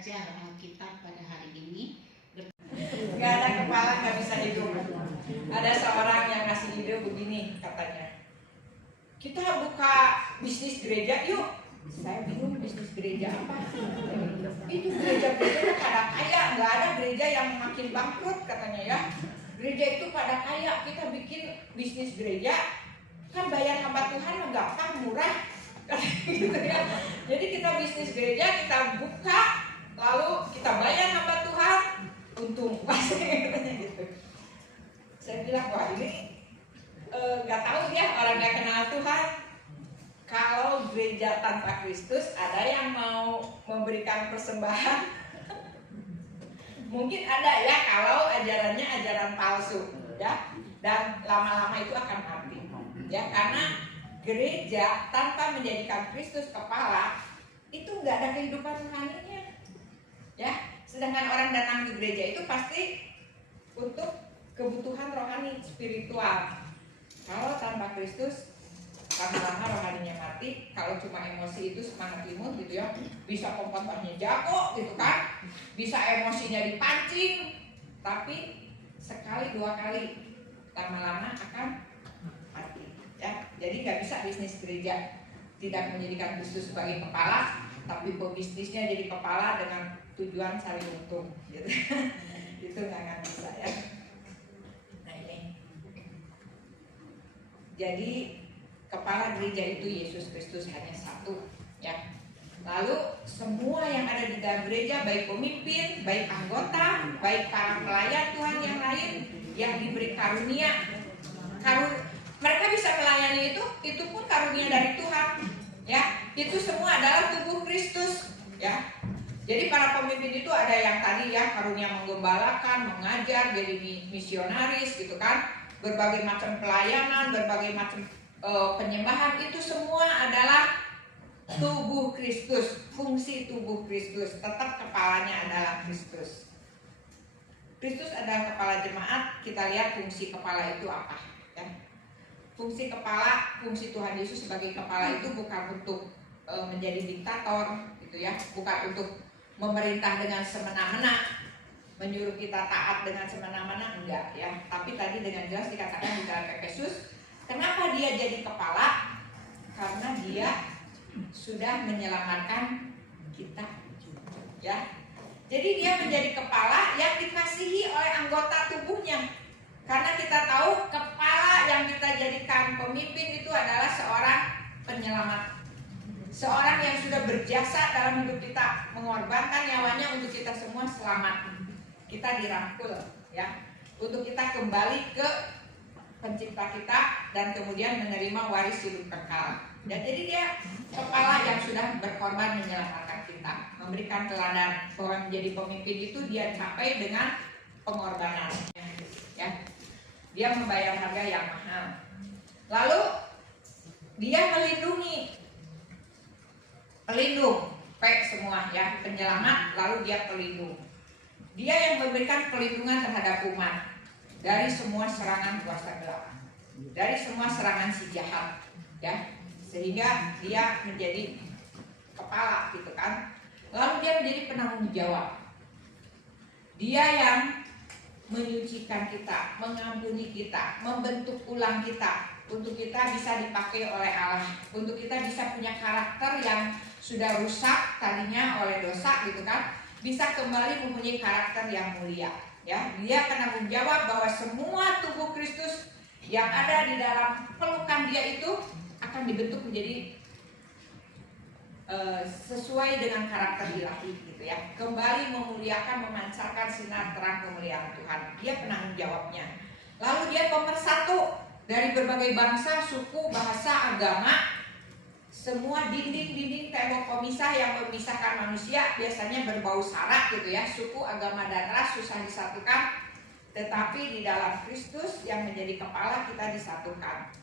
saja Alkitab pada hari ini. Gak ada kepala gak bisa hidup. Ada seorang yang ngasih ide begini katanya, kita buka bisnis gereja yuk. Saya bingung bisnis gereja apa. Itu gereja-gereja pada kaya, nggak ada gereja yang makin bangkrut katanya ya. Gereja itu pada kaya, kita bikin bisnis gereja, kan bayar hamba Tuhan gampang, murah, gitu ya. Jadi kita bisnis gereja, kita buka, lalu kita bayar hamba Tuhan, untung pasti katanya gitu. Saya bilang wah ini nggak tahu ya, orang nggak kenal Tuhan. Kalau gereja tanpa Kristus, ada yang mau memberikan persembahan? Mungkin ada ya, kalau ajarannya ajaran palsu ya, dan lama-lama itu akan mati ya, karena gereja tanpa menjadikan Kristus kepala itu nggak ada kehidupan rohaninya ya. Sedangkan orang datang ke gereja itu pasti untuk kebutuhan rohani spiritual. Kalau tanpa Kristus, lama-lama rohaninya mati. Kalau cuma emosi itu semangat imut gitu ya, bisa kompotannya jago gitu kan, bisa emosinya dipancing, tapi sekali dua kali lama-lama akan mati ya. Jadi nggak bisa bisnis gereja tidak menjadikan Kristus sebagai kepala, tapi pebisnisnya jadi kepala dengan tujuan cari untung gitu. Itu nggak akan bisa ya. Nah ini jadi kepala gereja itu Yesus Kristus hanya satu ya. Lalu semua yang ada di dalam gereja, baik pemimpin, baik anggota, baik para pelayan Tuhan yang lain yang diberi karunia, mereka bisa melayani itu pun karunia dari Tuhan ya. Itu semua adalah tubuh Kristus ya. Jadi para pemimpin itu ada yang tadi ya, karunia menggembalakan, mengajar, jadi misionaris gitu kan, berbagai macam pelayanan, berbagai macam penyembahan, itu semua adalah tubuh Kristus, fungsi tubuh Kristus. Tetap kepalanya adalah Kristus. Kristus adalah kepala jemaat. Kita lihat fungsi kepala itu apa ya. Fungsi kepala, fungsi Tuhan Yesus sebagai kepala itu bukan untuk menjadi diktator gitu ya, bukan untuk memerintah dengan semena-mena, menyuruh kita taat dengan semena-mena, enggak ya. Tapi tadi dengan jelas dikatakan di dalam Efesus, kenapa dia jadi kepala? Karena dia sudah menyelamatkan kita ya. Jadi dia menjadi kepala yang dikasihi oleh anggota tubuhnya. Karena kita tahu kepala yang kita jadikan pemimpin itu adalah seorang penyelamat, seorang yang sudah berjasa dalam hidup kita, mengorbankan nyawanya untuk kita semua selamat. Kita dirangkul ya, untuk kita kembali ke pencipta kita dan kemudian menerima waris hidup kekal. Dan jadi dia kepala yang sudah berkorban menyelamatkan kita, memberikan teladan bahwa menjadi pemimpin itu dia capai dengan pengorbanan ya. Dia membayar harga yang mahal. Lalu dia melindungi, pelindung, P semua ya, penyelamat, lalu dia pelindung. Dia yang memberikan perlindungan terhadap umat dari semua serangan kuasa gelap, dari semua serangan si jahat ya, sehingga dia menjadi kepala gitu kan. Lalu dia menjadi penanggung jawab. Dia yang menyucikan kita, mengampuni kita, membentuk ulang kita, untuk kita bisa dipakai oleh Allah, untuk kita bisa punya karakter yang sudah rusak tadinya oleh dosa gitu kan, bisa kembali mempunyai karakter yang mulia ya. Dia penanggung jawab bahwa semua tubuh Kristus yang ada di dalam pelukan dia itu akan dibentuk menjadi sesuai dengan karakter ilahi gitu ya, kembali memuliakan, memancarkan sinar terang kemuliaan Tuhan. Dia penanggung jawabnya. Lalu dia pemersatu dari berbagai bangsa, suku, bahasa, agama. Semua dinding-dinding tembok pemisah yang memisahkan manusia biasanya berbau sara gitu ya, suku, agama, dan ras susah disatukan. Tetapi di dalam Kristus yang menjadi kepala kita disatukan.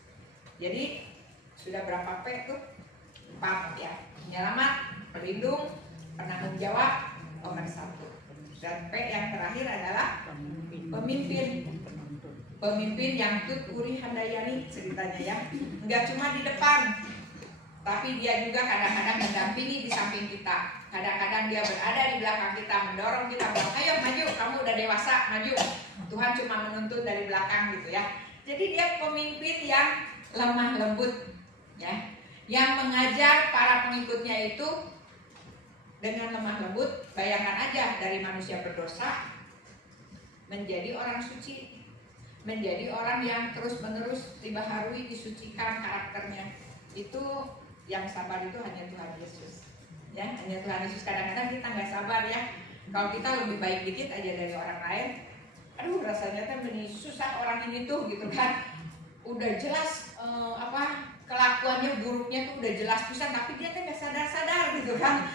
Jadi sudah berapa P tuh? 4 ya. Penyelamat, pelindung, penanggung jawab, pemersatu. Dan P yang terakhir adalah pemimpin. Pemimpin yang tut uri handayani ceritanya ya. Enggak cuma di depan, tapi dia juga kadang-kadang mendampingi di samping kita. Kadang-kadang dia berada di belakang kita, mendorong kita, bilang, ayo maju, kamu udah dewasa, maju. Tuhan cuma menuntun dari belakang gitu ya. Jadi dia pemimpin yang lemah lembut, ya, yang mengajar para pengikutnya itu dengan lemah lembut. Bayangkan aja, dari manusia berdosa menjadi orang suci, menjadi orang yang terus-menerus dibaharui, disucikan karakternya. Itu yang sabar itu hanya Tuhan Yesus. Ya, hanya Tuhan Yesus. Kadang-kadang kita nggak sabar ya. Kalau kita lebih baik dikit aja dari orang lain, aduh rasanya kan ini susah orang ini tuh gitu kan. Udah jelas kelakuannya buruknya tuh udah jelas pisan, tapi dia kan nggak sadar-sadar gitu kan.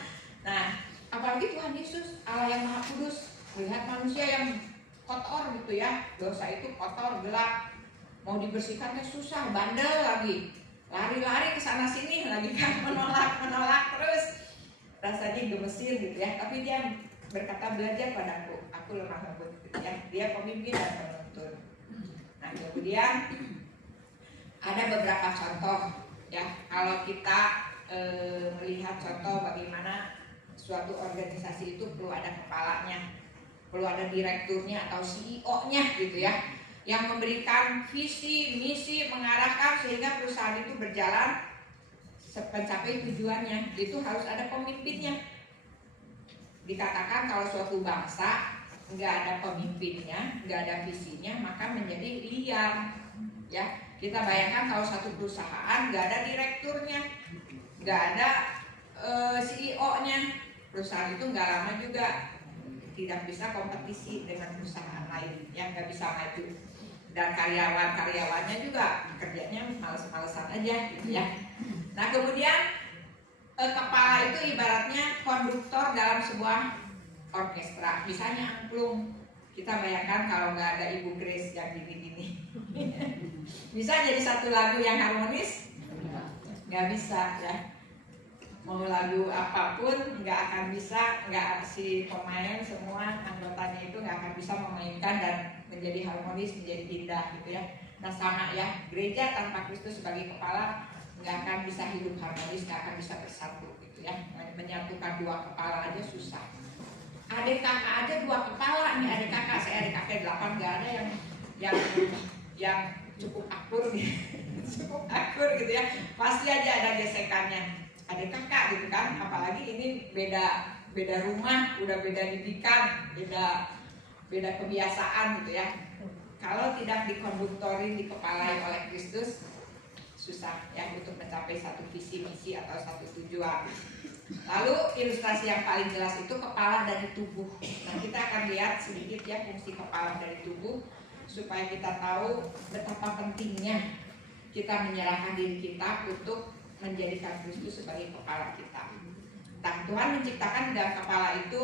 Nah, apalagi Tuhan Yesus, Allah yang Maha Kudus, melihat manusia yang kotor gitu ya, dosa itu kotor, gelap, mau dibersihkannya susah, bandel lagi, lari-lari ke sana sini lagi kan, menolak terus. Rasanya gemesin gitu ya, tapi dia berkata, belajar padaku, aku lemah lembut gitu ya. Dia pemimpin dan penuntun. Nah, kemudian ada beberapa contoh ya, kalau kita melihat contoh bagaimana suatu organisasi itu perlu ada kepalanya, perlu ada direkturnya atau CEO-nya gitu ya, yang memberikan visi, misi, mengarahkan sehingga perusahaan itu berjalan mencapai tujuannya. Itu harus ada pemimpinnya. Dikatakan kalau suatu bangsa nggak ada pemimpinnya, nggak ada visinya, maka menjadi liar. Ya, kita bayangkan kalau satu perusahaan nggak ada direkturnya, nggak ada CEO-nya, perusahaan itu nggak lama juga tidak bisa kompetisi dengan perusahaan lain yang nggak bisa maju. Dan karyawannya juga kerjanya males-malesan aja gitu ya. Nah, kemudian kepala itu ibaratnya konduktor dalam sebuah orkestra. Misalnya angklung, kita bayangkan kalau nggak ada Ibu Grace yang gini-gini, bisa jadi satu lagu yang harmonis? Nggak bisa ya. Mau lagu apapun nggak akan bisa, nggak, si pemain semua anggotanya itu nggak akan bisa memainkan dan menjadi harmonis, menjadi indah gitu ya. Nah, sama ya, gereja tanpa Kristus sebagai kepala nggak akan bisa hidup harmonis, nggak akan bisa bersatu gitu ya. Menyatukan dua kepala aja susah. Adik kakak aja dua kepala nih, adik kakak, saya adik kakak 8, nggak ada yang cukup akur gitu. Cukup akur gitu ya, pasti aja ada gesekannya. Adik kakak gitu kan, apalagi ini beda rumah, udah beda didikan, beda kebiasaan gitu ya. Kalau tidak dikonduktori, dikepalai oleh Kristus, susah ya untuk mencapai satu visi misi atau satu tujuan. Lalu ilustrasi yang paling jelas itu kepala dari tubuh. Nah, kita akan lihat sedikit ya fungsi kepala dari tubuh supaya kita tahu betapa pentingnya kita menyerahkan diri kita untuk menjadikan Kristus sebagai kepala kita. Nah, Tuhan menciptakan dalam kepala itu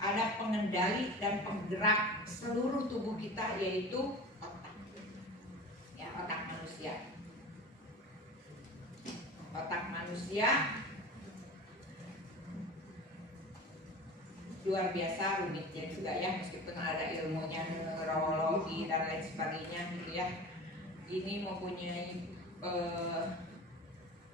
ada pengendali dan penggerak seluruh tubuh kita, yaitu otak. Ya, otak manusia. Otak manusia luar biasa rumitnya juga ya, meskipun ada ilmunya neurologi dan lain sebagainya gitu ya. Ini mempunyai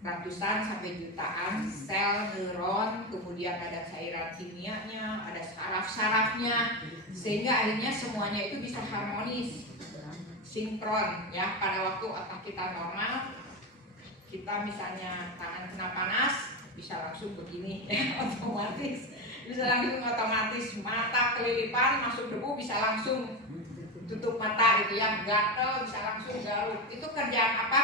ratusan sampai jutaan sel neuron, kemudian ada cairan kimianya, ada saraf-sarafnya, sehingga akhirnya semuanya itu bisa harmonis, sinkron ya. Pada waktu otak kita normal, kita misalnya tangan kena panas bisa langsung begini ya, otomatis bisa langsung otomatis, mata kelilipan masuk debu bisa langsung tutup mata gitu ya, gatel bisa langsung garuk. Itu kerjaan apa?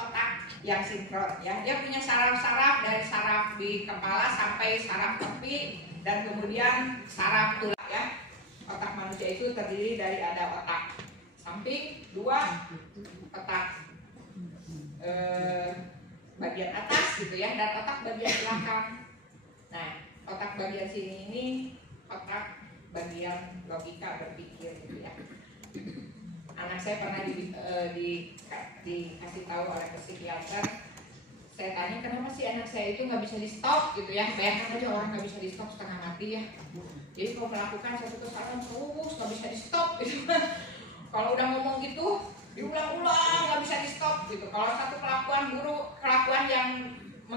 Otak yang sinkron ya. Dia punya saraf-saraf, dari saraf di kepala sampai saraf tepi dan kemudian saraf tulang ya. Otak manusia itu terdiri dari ada otak samping 2, otak bagian atas gitu ya, dan otak bagian belakang. Nah, otak bagian sini ini otak bagian logika berpikir gitu ya. Anak saya pernah dikasih tahu oleh psikiater. Saya tanya, kenapa sih anak saya itu nggak bisa di stop gitu ya. Bayangkan aja orang nggak bisa di stop setengah mati ya. Jadi kalau melakukan satu kesalahan terus nggak bisa di stop gitu. Kalau udah ngomong gitu diulang-ulang nggak bisa di stop gitu. Kalau satu kelakuan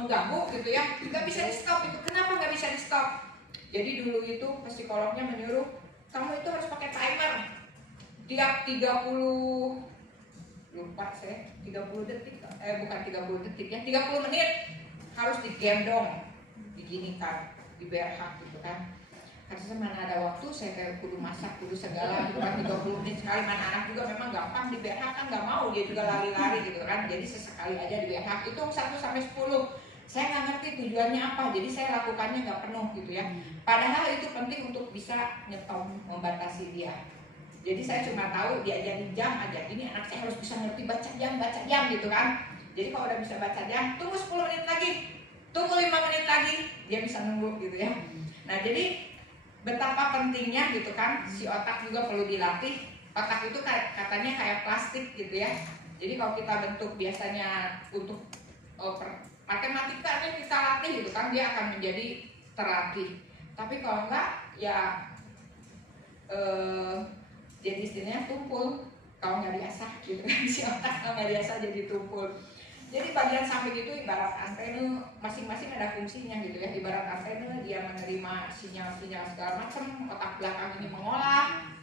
mengganggu gitu ya, nggak bisa di stop itu. Kenapa nggak bisa di stop? Jadi dulu itu psikolognya menyuruh kamu itu harus pakai timer tiap 30, lupa saya, 30 detik, bukan 30 detik ya, 30 menit harus digendong, diginikan, di BRH gitu kan. Karena mana ada waktu, saya kayak kudu masak, kudu segala gitu kan, 30 menit sekali. Mana anak juga memang gampang di BRH kan, nggak mau, dia juga lari-lari gitu kan. Jadi sesekali aja di BRH, hitung 1 sampai 10. Saya nggak ngerti tujuannya apa, jadi saya lakukannya nggak penuh gitu ya. Padahal itu penting untuk bisa nyetop, membatasi dia. Jadi saya cuma tahu diajarin jam aja, ini anak saya harus bisa ngerti baca jam gitu kan. Jadi kalau udah bisa baca jam, tunggu 10 menit lagi, tunggu 5 menit lagi, dia bisa nunggu gitu ya. Nah jadi betapa pentingnya gitu kan, si otak juga perlu dilatih. Otak itu katanya kayak plastik gitu ya. Jadi kalau kita bentuk biasanya untuk matematika kita latih gitu kan, dia akan menjadi terlatih. Tapi kalau enggak ya jadi istilahnya tumpul kalau nggak biasa gitu kan, si otak kalau nggak biasa jadi tumpul. Jadi bagian samping itu ibarat antena, masing-masing ada fungsinya gitu ya. Ibarat antena, dia menerima sinyal-sinyal segala macam, otak belakang ini mengolah,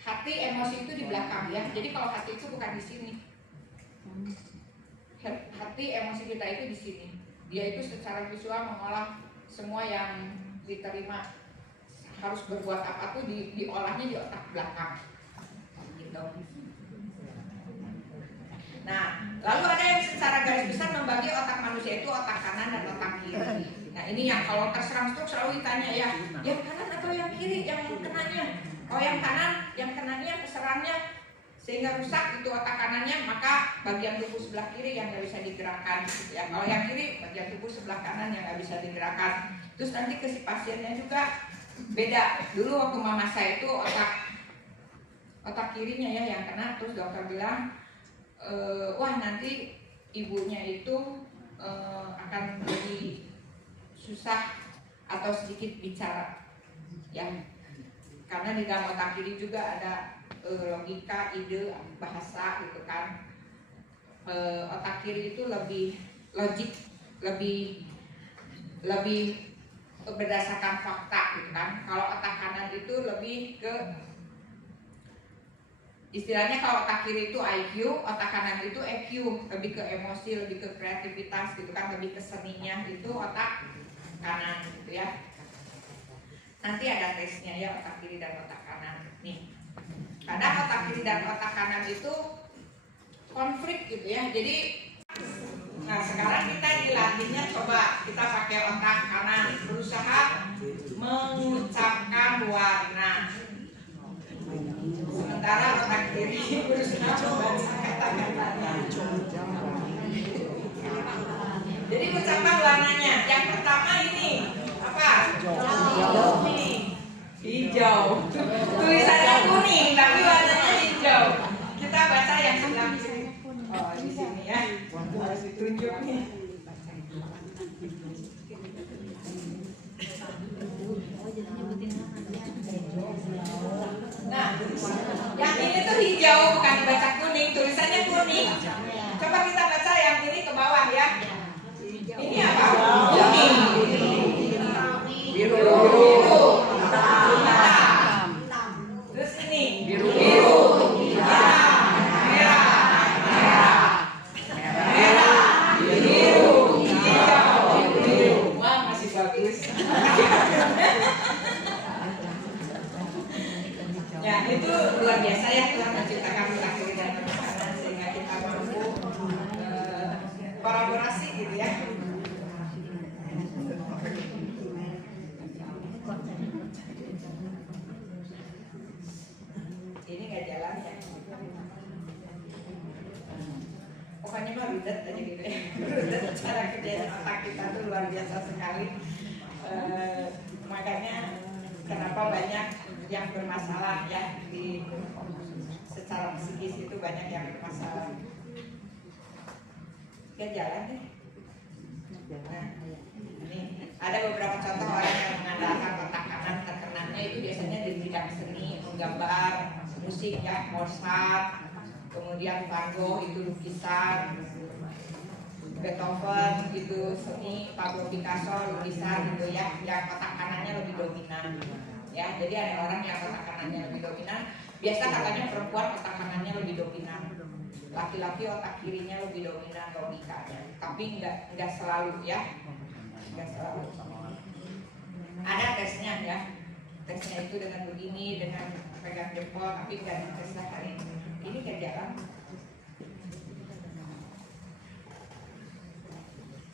hati emosi itu di belakang ya. Jadi kalau hati itu bukan di sini, hati emosi kita itu di sini. Dia itu secara visual mengolah semua yang diterima, harus berbuat apa tuh diolahnya di otak belakang gitu. Nah, lalu ada yang secara garis besar membagi otak manusia itu otak kanan dan otak kiri. Nah, ini yang kalau terserang stroke selalu ditanya ya, yang kanan atau yang kiri yang kenanya? Oh, yang kanan, yang kenanya keserangnya sehingga rusak itu otak kanannya, maka bagian tubuh sebelah kiri yang nggak bisa digerakkan gitu ya. Kalau yang kiri, bagian tubuh sebelah kanan yang nggak bisa digerakkan. Terus nanti ke si pasiennya juga beda. Dulu waktu mama saya itu otak kirinya ya yang kena, terus dokter bilang wah nanti ibunya itu akan jadi susah atau sedikit bicara ya, karena di dalam otak kiri juga ada logika, ide, bahasa gitu kan. Otak kiri itu lebih logik, lebih berdasarkan fakta gitu kan. Kalau otak kanan itu lebih ke istilahnya, kalau otak kiri itu IQ, otak kanan itu EQ, lebih ke emosi, lebih ke kreativitas gitu kan, lebih ke seninya, itu otak kanan gitu ya. Nanti ada tesnya ya, otak kiri dan otak kanan nih. Kadang otak kiri dan otak kanan itu konflik gitu ya. Jadi nah sekarang kita dilatihnya, coba kita pakai otak kanan, berusaha mengucapkan warna. Sementara otak kiri berusaha membaca kata-katanya. Jadi ucapkan warnanya. Yang pertama ini apa? Hijau. Hijau. Tulisannya kuning tapi warnanya hijau. Kita baca yang sebelah kiri. Oh, di sini ya. Harus ditunjuk nih. Nah, yang ini tuh hijau, bukan dibaca kuning, tulisannya kuning. Coba kita baca yang ini ke bawah ya. Ini apa? Kuning. Biru. Terus ini biru. Ya itu luar biasa ya, Tuhan menciptakan otak kiri dan otak kanan sehingga kita mampu kolaborasi gitu ya. Ini nggak jalan ya. Pokoknya mah rudet aja gitu ya. Rudet cara kerjaan otak kita tuh luar biasa sekali. Makanya kenapa banyak yang bermasalah ya, di secara psikis itu banyak yang bermasalah. Ya jalan deh. Nah, ini ada beberapa contoh orang yang mengandalkan otak kanan, terkenanya itu biasanya di bidang seni, menggambar, musik ya, Mozart, kemudian Van Gogh itu lukisan, Beethoven gitu seni Pablo Picasso, lukisan gitu ya, yang otak kanannya lebih dominan. Ya, jadi ada orang yang otak kanannya lebih dominan. Biasa katanya perempuan otak kanannya lebih dominan, laki-laki otak kirinya lebih dominan logikanya. Tapi enggak selalu ya, enggak selalu. Ada tesnya ya, tesnya itu dengan begini, dengan pegang jempol, tapi enggak dites hari ini. Ini kerjaan.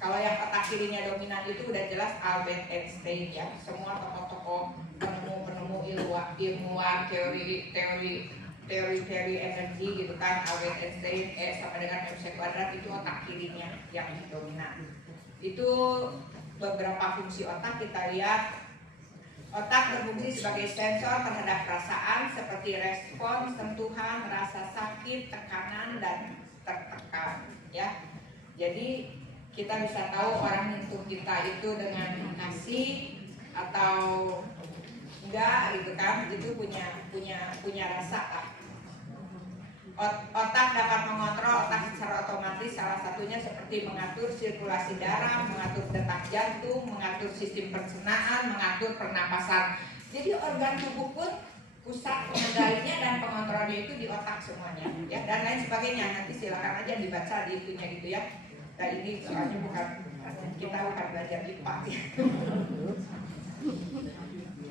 Kalau yang otak kirinya dominan itu udah jelas Albert Einstein ya. Semua tokoh-tokoh penemu ilmuwan teori energi gitu kan, Albert Einstein sama dengan MC kuadrat itu otak kirinya yang dominan. Itu beberapa fungsi otak kita lihat. Otak berfungsi sebagai sensor terhadap perasaan seperti respon, sentuhan, rasa sakit, tekanan dan tertekan ya. Jadi kita bisa tahu orang menyentuh kita itu dengan kasih atau enggak gitu kan, itu punya rasa lah. Otak dapat mengontrol otak secara otomatis, salah satunya seperti mengatur sirkulasi darah, mengatur detak jantung, mengatur sistem pencernaan, mengatur pernapasan. Jadi organ tubuh pun pusat pengendalinya dan pengontrolnya itu di otak semuanya ya, dan lain sebagainya. Nanti silakan aja dibaca di itunya gitu ya. Nah ini soalnya kita bukan belajar IPA ya.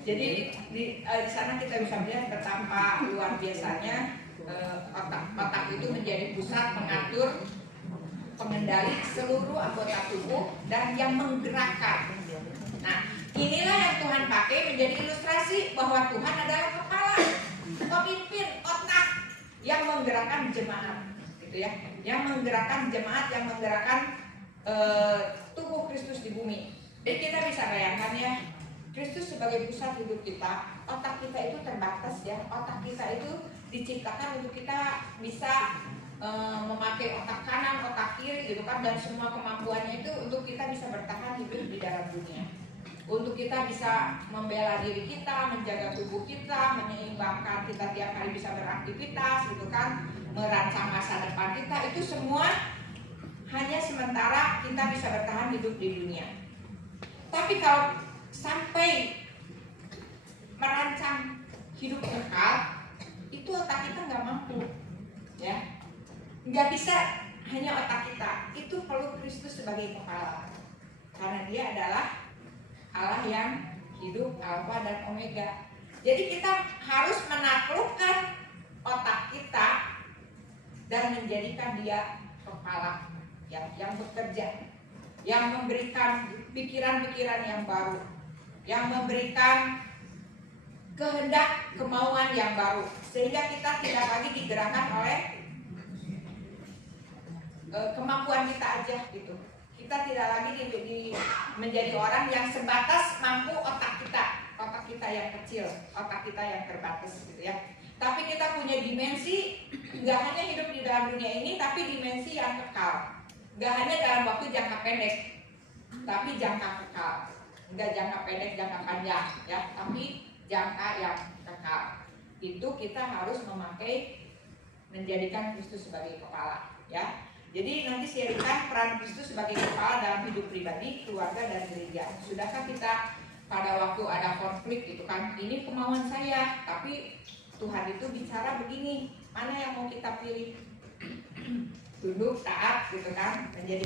Jadi di sana kita bisa melihat betapa luar biasanya otak itu menjadi pusat mengatur, pengendali seluruh anggota tubuh dan yang menggerakkan. Nah inilah yang Tuhan pakai menjadi ilustrasi bahwa Tuhan adalah kepala, pemimpin, otak yang menggerakkan jemaat gitu ya, yang menggerakkan jemaat, yang menggerakkan tubuh Kristus di bumi. Jadi kita bisa bayangkan ya, Kristus sebagai pusat hidup kita, otak kita itu terbatas ya. Otak kita itu diciptakan untuk kita bisa memakai otak kanan, otak kiri gitu kan, dan semua kemampuannya itu untuk kita bisa bertahan hidup di dalam dunia. Untuk kita bisa membela diri kita, menjaga tubuh kita, menyeimbangkan kita tiap hari bisa beraktivitas gitu kan, merancang masa depan kita, itu semua hanya sementara kita bisa bertahan hidup di dunia. Tapi kalau sampai merancang hidup kekal, itu otak kita nggak mampu ya, nggak bisa hanya otak kita, itu perlu Kristus sebagai kepala, karena dia adalah Allah yang hidup, Alfa dan Omega. Jadi kita harus menaklukkan otak kita dan menjadikan dia kepala yang bekerja, yang memberikan pikiran-pikiran yang baru, yang memberikan kehendak, kemauan yang baru, sehingga kita tidak lagi digerakkan oleh kemampuan kita aja gitu. Kita tidak lagi menjadi orang yang sebatas mampu otak kita yang kecil, otak kita yang terbatas gitu ya. Tapi kita punya dimensi, nggak hanya hidup di dalam dunia ini, tapi dimensi yang kekal. Nggak hanya dalam waktu jangka pendek, tapi jangka kekal. Nggak jangka pendek, jangka panjang ya, tapi jangka yang kekal. Itu kita harus memakai, menjadikan Kristus sebagai kepala ya. Jadi nanti sharingkan peran Kristus sebagai kepala dalam hidup pribadi, keluarga dan gereja. Sudahkah kita pada waktu ada konflik gitu kan, ini kemauan saya, tapi Tuhan itu bicara begini, mana yang mau kita pilih? Tunduk, taat gitu kan, menjadi